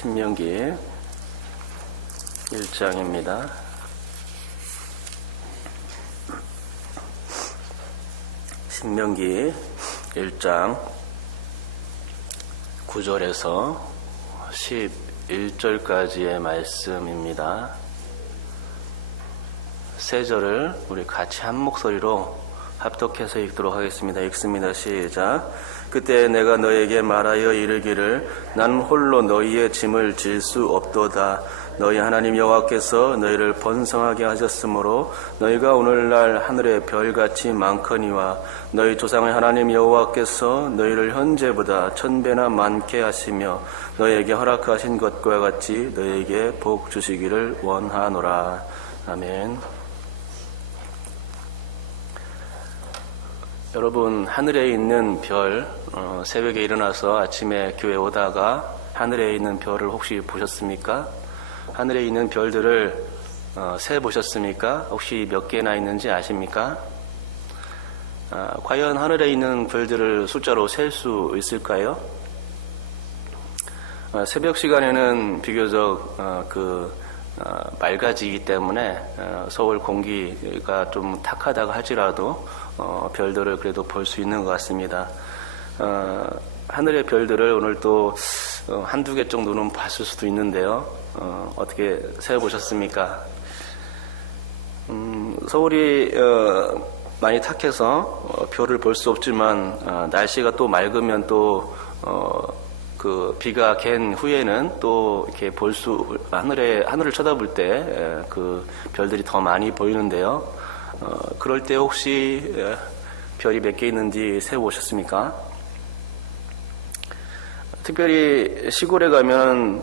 신명기 1장입니다. 신명기 1장 9절에서 11절까지의 말씀입니다. 세 절을 우리 같이 한 목소리로 합독해서 읽도록 하겠습니다. 읽습니다. 시작. 그때 내가 너에게 말하여 이르기를 나는 홀로 너희의 짐을 질 수 없도다. 너희 하나님 여호와께서 너희를 번성하게 하셨으므로 너희가 오늘날 하늘의 별같이 많거니와 너희 조상의 하나님 여호와께서 너희를 현재보다 1000배나 많게 하시며 너희에게 허락하신 것과 같이 너희에게 복 주시기를 원하노라. 아멘. 여러분, 하늘에 있는 별, 새벽에 일어나서 아침에 교회 오다가 하늘에 있는 별을 혹시 보셨습니까? 하늘에 있는 별들을 세 보셨습니까? 혹시 몇 개나 있는지 아십니까? 과연 하늘에 있는 별들을 숫자로 셀 수 있을까요? 새벽 시간에는 비교적 맑아지기 때문에 서울 공기가 좀 탁하다고 할지라도 별들을 그래도 볼 수 있는 것 같습니다. 하늘의 별들을 오늘 또 한두 개 정도는 봤을 수도 있는데요. 어떻게 세어보셨습니까? 서울이 많이 탁해서 별을 볼 수 없지만 날씨가 또 맑으면 또 비가 갠 후에는 또 이렇게 하늘을 쳐다볼 때 그 별들이 더 많이 보이는데요. 그럴 때 혹시 별이 몇 개 있는지 세어보셨습니까? 특별히 시골에 가면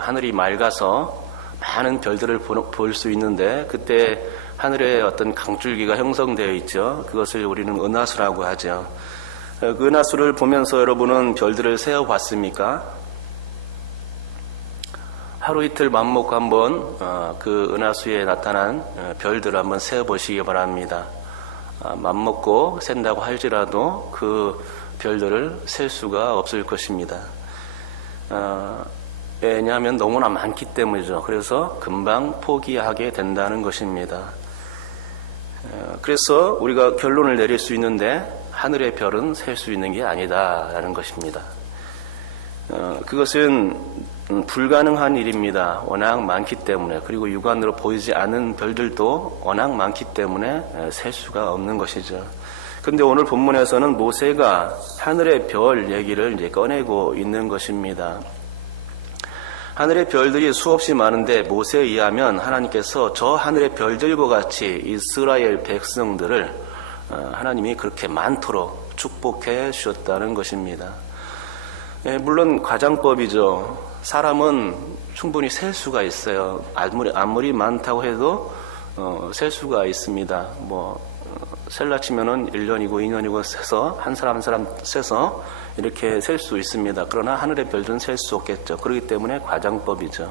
하늘이 맑아서 많은 별들을 볼 수 있는데 그때 하늘에 어떤 강줄기가 형성되어 있죠. 그것을 우리는 은하수라고 하죠. 그 은하수를 보면서 여러분은 별들을 세어봤습니까? 하루 이틀 맘먹고 한번 그 은하수에 나타난 별들을 한번 세어보시기 바랍니다. 맘먹고 센다고 할지라도 그 별들을 셀 수가 없을 것입니다. 왜냐하면 너무나 많기 때문이죠. 그래서 금방 포기하게 된다는 것입니다. 그래서 우리가 결론을 내릴 수 있는데 하늘의 별은 셀 수 있는 게 아니다라는 것입니다. 그것은 불가능한 일입니다. 워낙 많기 때문에. 그리고 육안으로 보이지 않는 별들도 워낙 많기 때문에 셀 수가 없는 것이죠. 그런데 오늘 본문에서는 모세가 하늘의 별 얘기를 이제 꺼내고 있는 것입니다. 하늘의 별들이 수없이 많은데 모세에 의하면 하나님께서 저 하늘의 별들과 같이 이스라엘 백성들을 하나님이 그렇게 많도록 축복해 주셨다는 것입니다. 물론 과장법이죠. 사람은 충분히 셀 수가 있어요. 아무리 많다고 해도 셀 수가 있습니다. 셀라 치면은 1년이고 2년이고 세서 한 사람 세서 이렇게 셀 수 있습니다. 그러나 하늘의 별들은 셀 수 없겠죠. 그렇기 때문에 과장법이죠.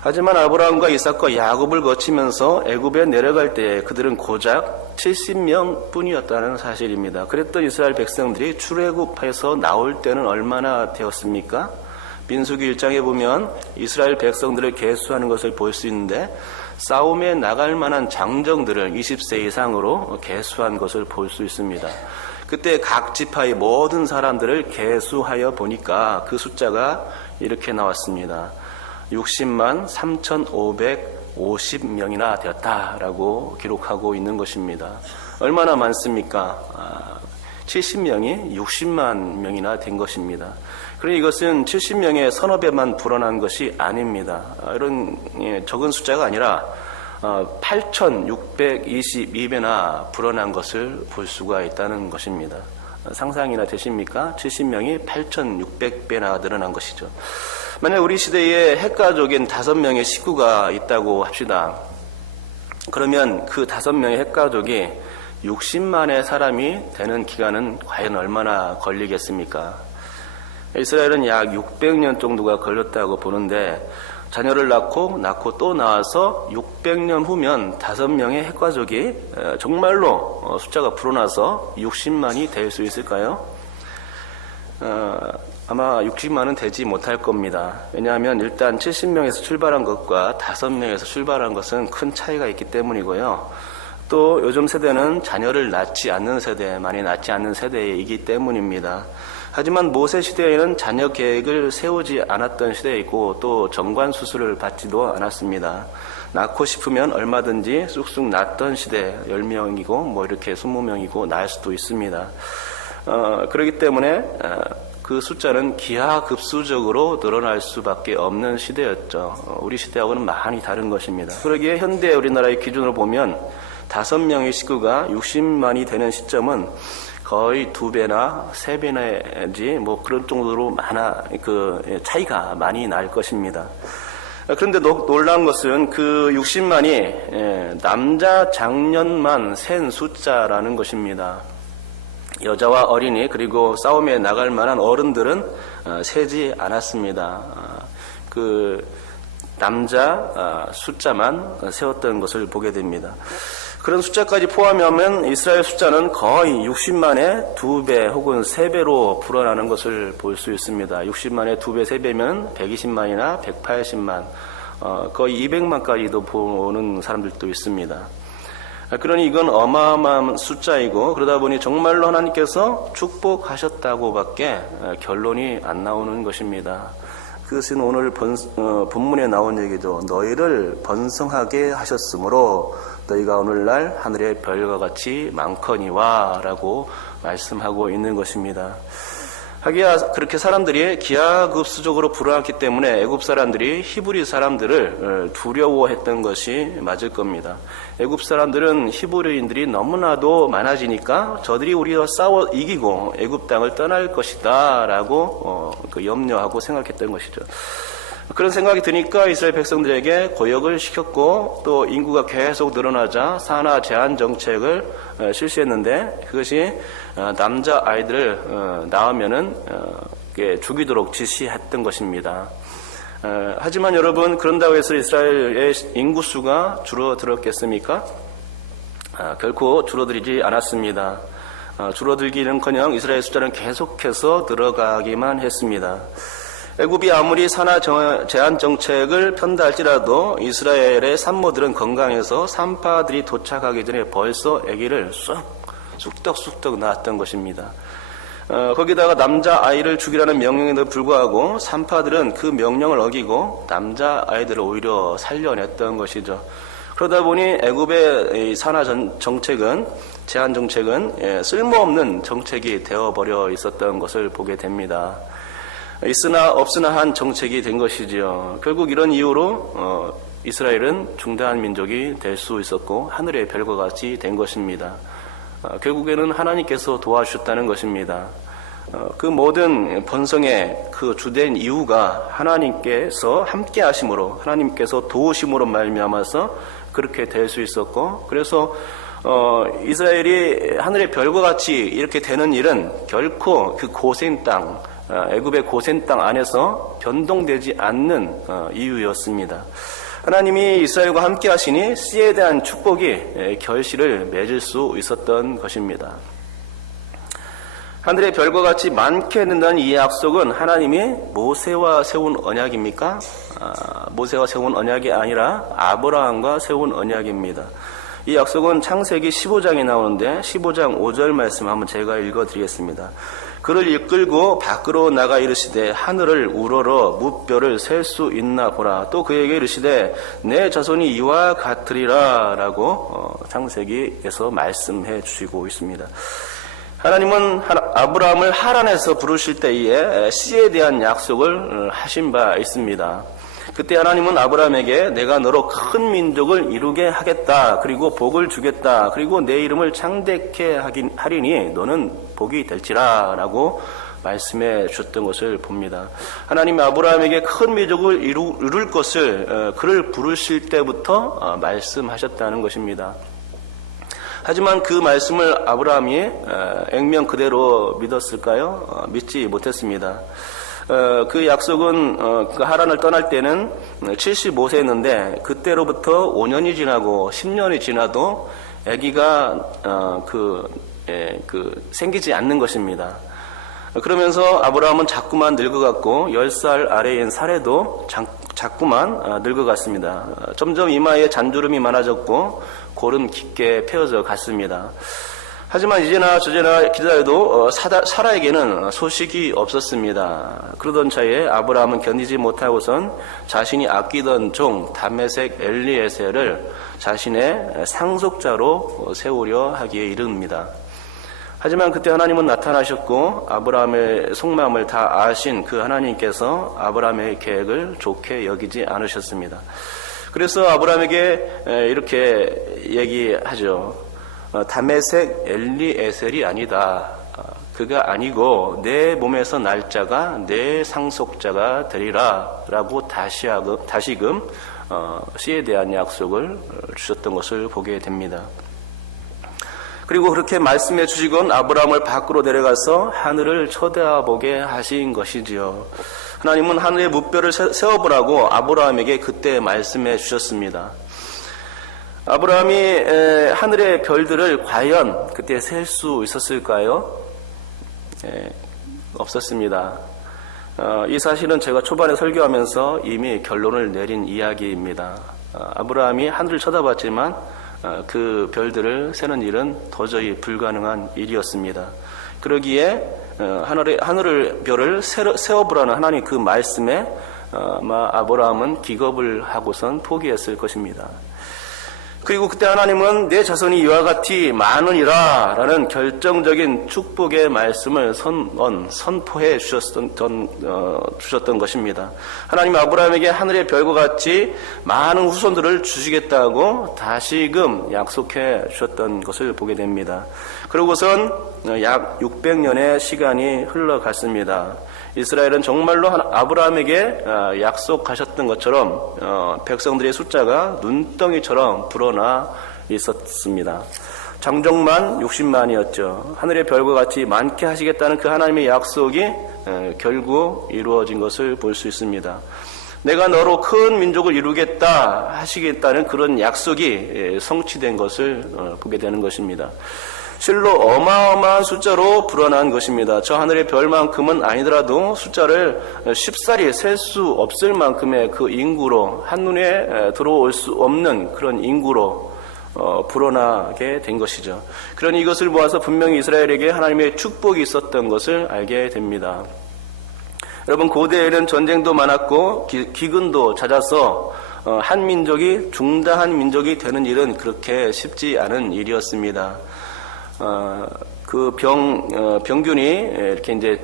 하지만 아브라함과 이삭과 야곱을 거치면서 애굽에 내려갈 때 그들은 고작 70명 뿐이었다는 사실입니다. 그랬던 이스라엘 백성들이 출애굽해서 나올 때는 얼마나 되었습니까? 민수기 1장에 보면 이스라엘 백성들을 계수하는 것을 볼 수 있는데 싸움에 나갈 만한 장정들을 20세 이상으로 계수한 것을 볼 수 있습니다. 그때 각 지파의 모든 사람들을 계수하여 보니까 그 숫자가 이렇게 나왔습니다. 60만 3,550명이나 되었다라고 기록하고 있는 것입니다. 얼마나 많습니까? 70명이 60만 명이나 된 것입니다. 그러니 이것은 70명의 서너 배만 불어난 것이 아닙니다. 이런 적은 숫자가 아니라 8,622배나 불어난 것을 볼 수가 있다는 것입니다. 상상이나 되십니까? 70명이 8,600배나 늘어난 것이죠. 만약 우리 시대에 핵가족인 5명의 식구가 있다고 합시다. 그러면 그 5명의 핵가족이 60만의 사람이 되는 기간은 과연 얼마나 걸리겠습니까? 이스라엘은 약 600년 정도가 걸렸다고 보는데 자녀를 낳고 또 낳아서 600년 후면 5명의 핵가족이 정말로 숫자가 불어나서 60만이 될 수 있을까요? 아마 60만은 되지 못할 겁니다. 왜냐하면 일단 70명에서 출발한 것과 5명에서 출발한 것은 큰 차이가 있기 때문이고요. 또 요즘 세대는 자녀를 낳지 않는 세대, 많이 낳지 않는 세대이기 때문입니다. 하지만 모세 시대에는 자녀 계획을 세우지 않았던 시대이고 또 정관 수술을 받지도 않았습니다. 낳고 싶으면 얼마든지 쑥쑥 낳던 시대, 10명이고 뭐 이렇게 20명이고 낳을 수도 있습니다. 그렇기 때문에 그 숫자는 기하급수적으로 늘어날 수밖에 없는 시대였죠. 우리 시대하고는 많이 다른 것입니다. 그러기에 현대 우리나라의 기준으로 보면 5명의 식구가 60만이 되는 시점은 거의 2배나 3배나지 뭐 그런 정도로 차이가 많이 날 것입니다. 그런데 놀라운 것은 그 60만이 남자 장년만 센 숫자라는 것입니다. 여자와 어린이 그리고 싸움에 나갈 만한 어른들은 세지 않았습니다. 그 남자 숫자만 세웠던 것을 보게 됩니다. 그런 숫자까지 포함하면 이스라엘 숫자는 거의 60만의 2배 혹은 3배로 불어나는 것을 볼 수 있습니다. 60만의 2배, 3배면 120만이나 180만, 거의 200만까지도 보는 사람들도 있습니다. 그러니 이건 어마어마한 숫자이고 그러다 보니 정말로 하나님께서 축복하셨다고밖에 결론이 안 나오는 것입니다. 그것은 오늘 본문에 나온 얘기죠. 너희를 번성하게 하셨으므로 너희가 오늘날 하늘의 별과 같이 많거니와 라고 말씀하고 있는 것입니다. 하기야 그렇게 사람들이 기하급수적으로 불어났기 때문에 애굽 사람들이 히브리 사람들을 두려워했던 것이 맞을 겁니다. 애굽 사람들은 히브리인들이 너무나도 많아지니까 저들이 우리와 싸워 이기고 애굽 땅을 떠날 것이다 라고 염려하고 생각했던 것이죠. 그런 생각이 드니까 이스라엘 백성들에게 고역을 시켰고 또 인구가 계속 늘어나자 산하 제한 정책을 실시했는데 그것이 남자 아이들을 낳으면은 죽이도록 지시했던 것입니다. 하지만 여러분 그런다고 해서 이스라엘의 인구수가 줄어들었겠습니까? 결코 줄어들지 않았습니다. 줄어들기는커녕 이스라엘 숫자는 계속해서 늘어가기만 했습니다. 애굽이 아무리 산하 제한 정책을 편다 할지라도 이스라엘의 산모들은 건강해서 산파들이 도착하기 전에 벌써 아기를 쑥떡쑥떡 낳았던 것입니다. 거기다가 남자 아이를 죽이라는 명령에도 불구하고 산파들은 그 명령을 어기고 남자 아이들을 오히려 살려냈던 것이죠. 그러다 보니 애굽의 산하 제한 정책은 쓸모없는 정책이 되어버려 있었던 것을 보게 됩니다. 있으나 없으나 한 정책이 된 것이지요. 결국 이런 이유로 이스라엘은 중대한 민족이 될 수 있었고 하늘의 별과 같이 된 것입니다. 결국에는 하나님께서 도와주셨다는 것입니다. 그 모든 번성의 그 주된 이유가 하나님께서 함께 하심으로 하나님께서 도우심으로 말미암아서 그렇게 될 수 있었고 그래서 이스라엘이 하늘의 별과 같이 이렇게 되는 일은 결코 그 고센 땅 애굽의 고센 땅 안에서 변동되지 않는 이유였습니다. 하나님이 이스라엘과 함께 하시니 씨에 대한 축복이 결실을 맺을 수 있었던 것입니다. 하늘의 별과 같이 많게 된다는 이 약속은 하나님이 모세와 세운 언약입니까? 모세와 세운 언약이 아니라 아브라함과 세운 언약입니다. 이 약속은 창세기 15장에 나오는데 15장 5절 말씀 한번 제가 읽어드리겠습니다. 그를 이끌고 밖으로 나가 이르시되 하늘을 우러러 무뼈를 셀 수 있나 보라. 또 그에게 이르시되 내 자손이 이와 같으리라 라고 창세기에서 말씀해 주시고 있습니다. 하나님은 아브라함을 하란에서 부르실 때에 씨에 대한 약속을 하신 바 있습니다. 그때 하나님은 아브라함에게 내가 너로 큰 민족을 이루게 하겠다. 그리고 복을 주겠다. 그리고 내 이름을 창대케 하리니 너는 복이 될지라 라고 말씀해 주셨던 것을 봅니다. 하나님이 아브라함에게 큰 민족을 이룰 것을 그를 부르실 때부터 말씀하셨다는 것입니다. 하지만 그 말씀을 아브라함이 액면 그대로 믿었을까요? 믿지 못했습니다. 그 약속은 그 하란을 떠날 때는 75세였는데 그때로부터 5년이 지나고 10년이 지나도 아기가 생기지 않는 것입니다. 그러면서 아브라함은 자꾸만 늙어갔고 10살 아래인 사레도 자꾸만 늙어갔습니다. 점점 이마에 잔주름이 많아졌고 골은 깊게 펴져 갔습니다. 하지만 이제나 저제나 기다려도 사라에게는 소식이 없었습니다. 그러던 차에 아브라함은 견디지 못하고선 자신이 아끼던 종 다메섹 엘리에셀을 자신의 상속자로 세우려 하기에 이릅니다. 하지만 그때 하나님은 나타나셨고 아브라함의 속마음을 다 아신 그 하나님께서 아브라함의 계획을 좋게 여기지 않으셨습니다. 그래서 아브라함에게 이렇게 얘기하죠. 다메섹 엘리에셀이 아니다. 그가 아니고 내 몸에서 날 자가 내 상속자가 되리라 라고 다시금 씨에 대한 약속을 주셨던 것을 보게 됩니다. 그리고 그렇게 말씀해 주시곤 아브라함을 밖으로 데려가서 하늘을 쳐다보게 하신 것이지요. 하나님은 하늘의 무뼈를 세워보라고 아브라함에게 그때 말씀해 주셨습니다. 아브라함이 하늘의 별들을 과연 그때 셀 수 있었을까요? 없었습니다. 이 사실은 제가 초반에 설교하면서 이미 결론을 내린 이야기입니다. 아브라함이 하늘을 쳐다봤지만 그 별들을 세는 일은 도저히 불가능한 일이었습니다. 그러기에 하늘의 별을 세워보라는 하나님 그 말씀에 아브라함은 기겁을 하고선 포기했을 것입니다. 그리고 그때 하나님은 내 자손이 이와 같이 많으리라 라는 결정적인 축복의 말씀을 선포해 주셨던 것입니다. 하나님 아브라함에게 하늘의 별과 같이 많은 후손들을 주시겠다고 다시금 약속해 주셨던 것을 보게 됩니다. 그러고선 약 600년의 시간이 흘러갔습니다. 이스라엘은 정말로 아브라함에게 약속하셨던 것처럼 백성들의 숫자가 눈덩이처럼 불어나 있었습니다. 장정만 60만이었죠. 하늘의 별과 같이 많게 하시겠다는 그 하나님의 약속이 결국 이루어진 것을 볼 수 있습니다. 내가 너로 큰 민족을 이루겠다 하시겠다는 그런 약속이 성취된 것을 보게 되는 것입니다. 실로 어마어마한 숫자로 불어난 것입니다. 저 하늘의 별만큼은 아니더라도 숫자를 쉽사리 셀 수 없을 만큼의 그 인구로 한눈에 들어올 수 없는 그런 인구로 불어나게 된 것이죠. 그러니 이것을 보아서 분명히 이스라엘에게 하나님의 축복이 있었던 것을 알게 됩니다. 여러분, 고대에는 전쟁도 많았고 기근도 잦아서 한 민족이 중다한 민족이 되는 일은 그렇게 쉽지 않은 일이었습니다. 그 병균이 이렇게 이제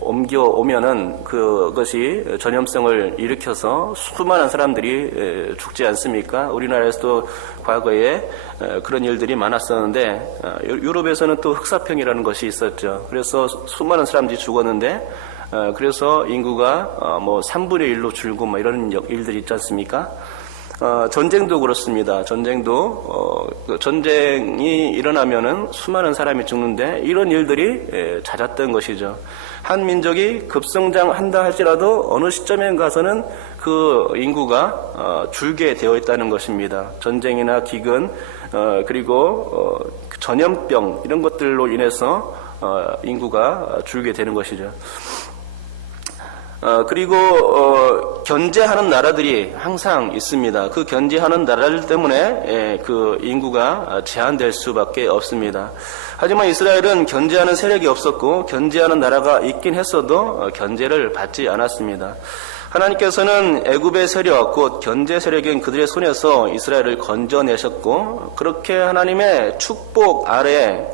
옮겨오면은 그것이 전염성을 일으켜서 수많은 사람들이 죽지 않습니까? 우리나라에서도 과거에 그런 일들이 많았었는데 유럽에서는 또 흑사병이라는 것이 있었죠. 그래서 수많은 사람들이 죽었는데 그래서 인구가 3분의 1로 줄고 이런 일들이 있지 않습니까? 전쟁도 그렇습니다. 전쟁이 일어나면은 수많은 사람이 죽는데 이런 일들이 잦았던 것이죠. 한 민족이 급성장한다 할지라도 어느 시점에 가서는 그 인구가 줄게 되어 있다는 것입니다. 전쟁이나 기근 그리고 전염병 이런 것들로 인해서 인구가 줄게 되는 것이죠. 그리고 견제하는 나라들이 항상 있습니다. 그 견제하는 나라들 때문에 그 인구가 제한될 수밖에 없습니다. 하지만 이스라엘은 견제하는 세력이 없었고 견제하는 나라가 있긴 했어도 견제를 받지 않았습니다. 하나님께서는 애굽의 세력, 곧 견제 세력인 그들의 손에서 이스라엘을 건져내셨고 그렇게 하나님의 축복 아래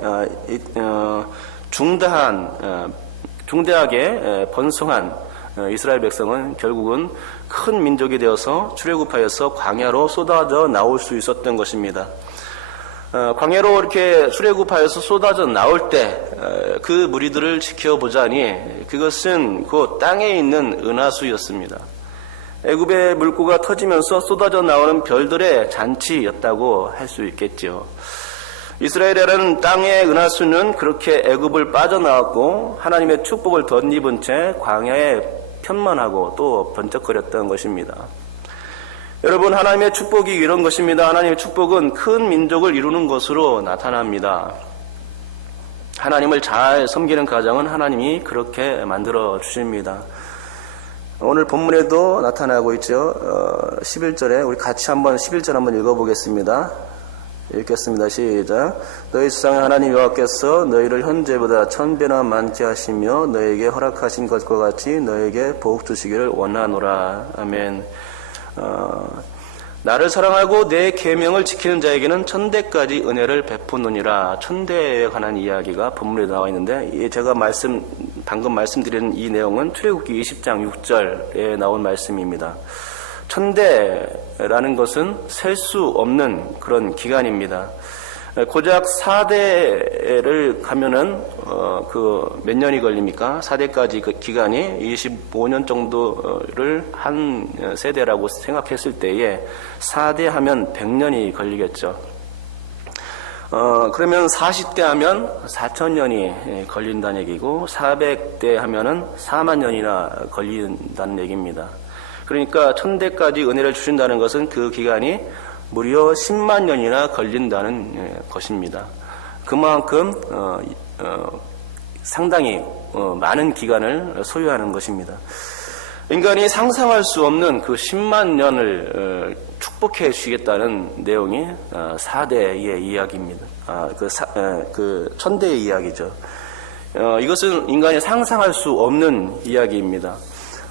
중대하게 번성한 이스라엘 백성은 결국은 큰 민족이 되어서 출애굽하여서 광야로 쏟아져 나올 수 있었던 것입니다. 광야로 이렇게 출애굽하여서 쏟아져 나올 때 그 무리들을 지켜보자니 그것은 그 땅에 있는 은하수였습니다. 애굽의 물고가 터지면서 쏟아져 나오는 별들의 잔치였다고 할 수 있겠죠. 이스라엘이라는 땅의 은하수는 그렇게 애굽을 빠져나왔고 하나님의 축복을 덧입은 채 광야에 편만하고 또 번쩍거렸던 것입니다. 여러분, 하나님의 축복이 이런 것입니다. 하나님의 축복은 큰 민족을 이루는 것으로 나타납니다. 하나님을 잘 섬기는 가정은 하나님이 그렇게 만들어 주십니다. 오늘 본문에도 나타나고 있죠. 11절에 우리 같이 한번 11절 한번 읽어보겠습니다. 읽겠습니다. 시작. 너희 조상의 하나님 여호와께서 너희를 현재보다 1000배나 많게 하시며 너에게 허락하신 것과 같이 너에게 복 주시기를 원하노라. 아멘. 나를 사랑하고 내 계명을 지키는 자에게는 1000대까지 은혜를 베푸느니라. 1000대에 관한 이야기가 본문에 나와 있는데, 제가 방금 말씀드린 이 내용은 출애굽기 20장 6절에 나온 말씀입니다. 1000대라는 것은 셀 수 없는 그런 기간입니다. 고작 4대를 가면은 몇 년이 걸립니까? 4대까지 그 기간이 25년 정도를 한 세대라고 생각했을 때에 4대 하면 100년이 걸리겠죠. 그러면 40대 하면 4000년이 걸린다는 얘기고 400대 하면은 4만 년이나 걸린다는 얘기입니다. 그러니까 1000대까지 은혜를 주신다는 것은 그 기간이 무려 10만 년이나 걸린다는 것입니다. 그만큼 상당히 많은 기간을 소유하는 것입니다. 인간이 상상할 수 없는 그 10만 년을 축복해 주시겠다는 내용이 4대의 이야기입니다. 그 1000대의 이야기죠. 이것은 인간이 상상할 수 없는 이야기입니다.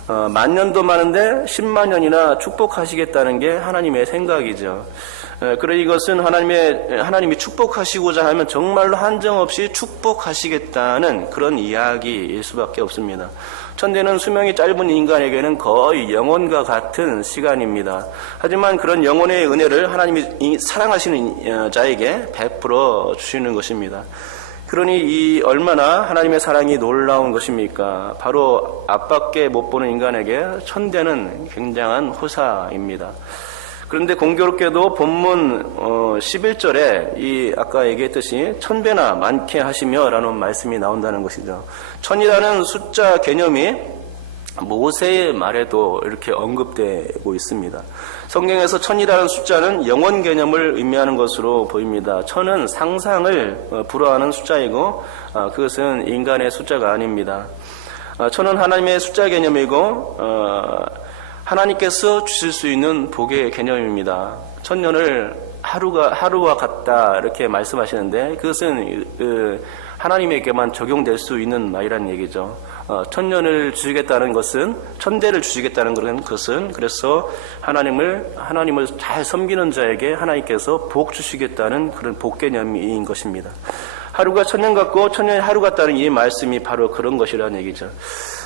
만년도 많은데 10만 년이나 축복하시겠다는 게 하나님의 생각이죠. 그래 이것은 하나님이 축복하시고자 하면 정말로 한정없이 축복하시겠다는 그런 이야기일 수밖에 없습니다. 1000대는 수명이 짧은 인간에게는 거의 영원과 같은 시간입니다. 하지만 그런 영원의 은혜를 하나님이 사랑하시는 자에게 베풀어 주시는 것입니다. 그러니 이 얼마나 하나님의 사랑이 놀라운 것입니까? 바로 앞밖에 못 보는 인간에게 1000대는 굉장한 호사입니다. 그런데 공교롭게도 본문 11절에 아까 얘기했듯이 1000배나 많게 하시며 라는 말씀이 나온다는 것이죠. 1000이라는 숫자 개념이 모세의 말에도 이렇게 언급되고 있습니다. 성경에서 1000이라는 숫자는 영원 개념을 의미하는 것으로 보입니다. 1000은 상상을 불허하는 숫자이고 그것은 인간의 숫자가 아닙니다. 1000은 하나님의 숫자 개념이고 하나님께서 주실 수 있는 복의 개념입니다. 1000년을 하루와 같다 이렇게 말씀하시는데 그것은 하나님에게만 적용될 수 있는 말이라는 얘기죠. 1000년을 주시겠다는 것은 1000대를 주시겠다는 것은 그래서 하나님을 잘 섬기는 자에게 하나님께서 복 주시겠다는 그런 복 개념인 것입니다. 하루가 1000년 같고 1000년이 하루 같다는 이 말씀이 바로 그런 것이라는 얘기죠.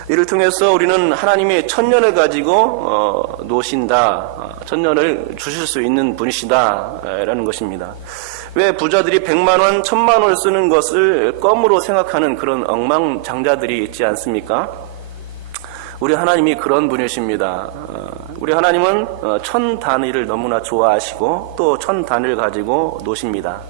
이를 통해서 우리는 하나님이 1000년을 가지고 노신다, 1000년을 주실 수 있는 분이시다 라는 것입니다. 왜 부자들이 100만원, 1000만원을 쓰는 것을 껌으로 생각하는 그런 엉망장자들이 있지 않습니까? 우리 하나님이 그런 분이십니다. 우리 하나님은 1000 단위를 너무나 좋아하시고 또 1000 단위를 가지고 노십니다.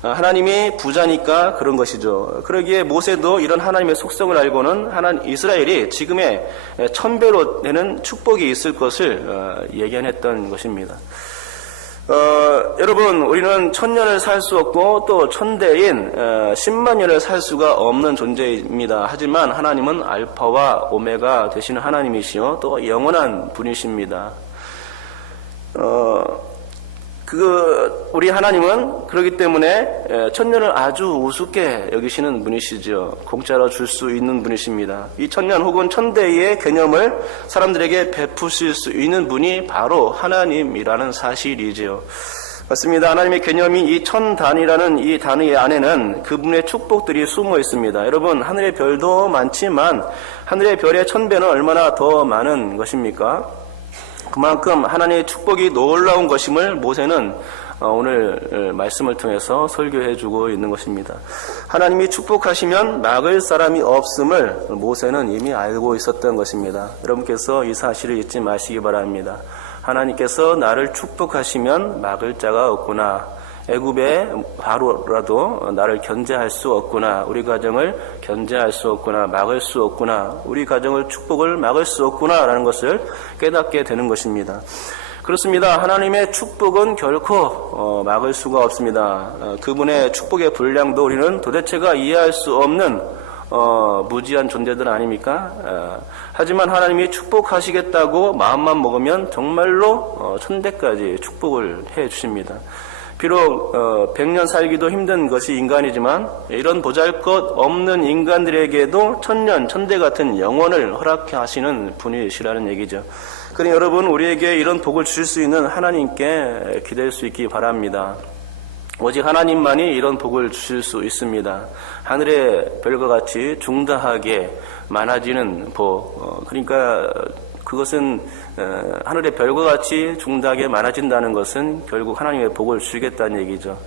하나님이 부자니까 그런 것이죠. 그러기에 모세도 이런 하나님의 속성을 알고는 이스라엘이 지금의 1000배로 되는 축복이 있을 것을 예견했던 것입니다. 여러분, 우리는 1000년을 살 수 없고 또 1000대인 10만 년을 살 수가 없는 존재입니다. 하지만 하나님은 알파와 오메가 되시는 하나님이시요 또 영원한 분이십니다. 우리 하나님은 그렇기 때문에 1000년을 아주 우습게 여기시는 분이시죠. 공짜로 줄 수 있는 분이십니다. 이 1000년 혹은 1000대의 개념을 사람들에게 베푸실 수 있는 분이 바로 하나님이라는 사실이지요. 맞습니다. 하나님의 개념이 이 1000단이라는 이 단위 안에는 그분의 축복들이 숨어 있습니다. 여러분, 하늘의 별도 많지만 하늘의 별의 1000배는 얼마나 더 많은 것입니까? 그만큼 하나님의 축복이 놀라운 것임을 모세는 오늘 말씀을 통해서 설교해주고 있는 것입니다. 하나님이 축복하시면 막을 사람이 없음을 모세는 이미 알고 있었던 것입니다. 여러분께서 이 사실을 잊지 마시기 바랍니다. 하나님께서 나를 축복하시면 막을 자가 없구나. 애굽의 바로라도 나를 견제할 수 없구나. 우리 가정을 견제할 수 없구나. 막을 수 없구나. 우리 가정을 축복을 막을 수 없구나 라는 것을 깨닫게 되는 것입니다. 그렇습니다. 하나님의 축복은 결코 막을 수가 없습니다. 그분의 축복의 분량도 우리는 도대체가 이해할 수 없는 무지한 존재들 아닙니까? 하지만 하나님이 축복하시겠다고 마음만 먹으면 정말로 천대까지 축복을 해 주십니다. 비록 100년 살기도 힘든 것이 인간이지만 이런 보잘것 없는 인간들에게도 천년, 천대 같은 영원을 허락하시는 분이시라는 얘기죠. 그러니 여러분, 우리에게 이런 복을 주실 수 있는 하나님께 기댈 수 있기 바랍니다. 오직 하나님만이 이런 복을 주실 수 있습니다. 하늘의 별과 같이 중다하게 많아지는 복, 그러니까 그것은 하늘의 별과 같이 중다하게 많아진다는 것은 결국 하나님의 복을 주시겠다는 얘기죠.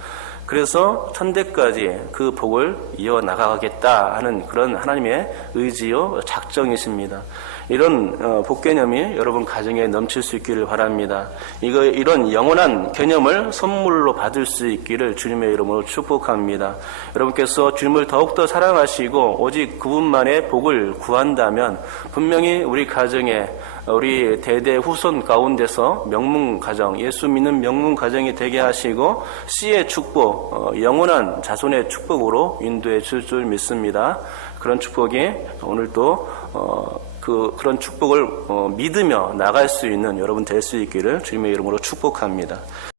그래서 천대까지 그 복을 이어나가겠다 하는 그런 하나님의 의지요 작정이십니다. 이런 복 개념이 여러분 가정에 넘칠 수 있기를 바랍니다. 이런 영원한 개념을 선물로 받을 수 있기를 주님의 이름으로 축복합니다. 여러분께서 주님을 더욱더 사랑하시고 오직 그분만의 복을 구한다면 분명히 우리 가정에 우리 대대 후손 가운데서 명문 가정, 예수 믿는 명문 가정이 되게 하시고 씨의 축복, 영원한 자손의 축복으로 인도해 줄 줄 믿습니다. 그런 축복이 오늘도 그런 축복을 믿으며 나갈 수 있는 여러분 될 수 있기를 주님의 이름으로 축복합니다.